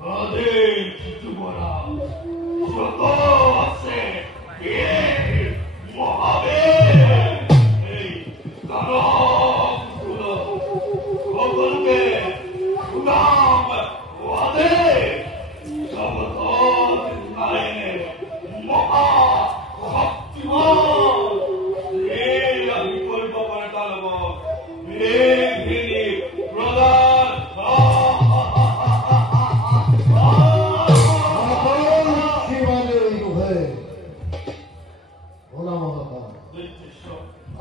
আদেই কিছু বলা যত আছে মহাবে এই দানবগুলো সকলকে সুনাম ওয়াদে সমতল নারায়ণের মহা শক্তিমান এই আমি করব করে দানব এই প্রধান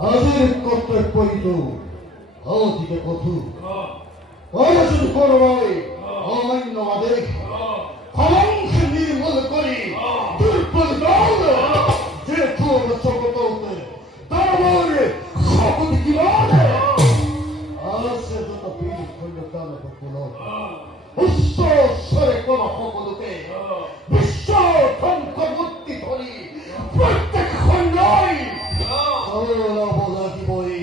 আজের কর্তব্যই তো আজকে কথু অবশ্যই করবাই অমান্য আদেশ কলঙ্ক নির্মূল করি দুর্বল দল যে তোর সকত হতে তারপরে শপথ কি বলে আসে যত বীর খন্ড কাল হল উচ্চ স্বরে কোন সকলকে বিশ্ব ধ্বংস মূর্তি ধরি প্রত্যেক খণ্ডই বই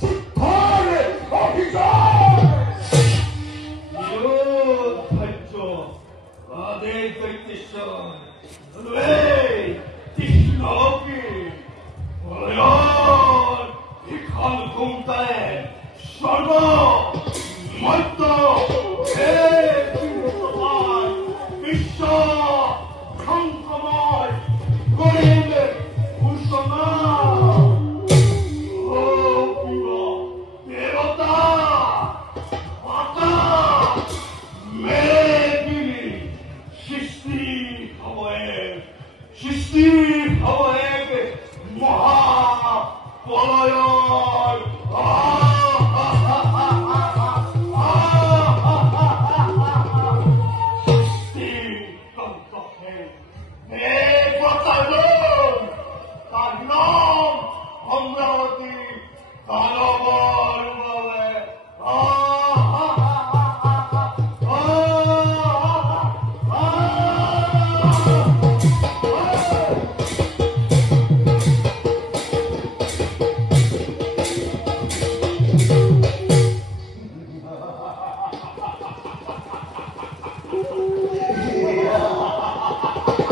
চিত্তার অভিযান আদেশ দৈত্যেশ্বর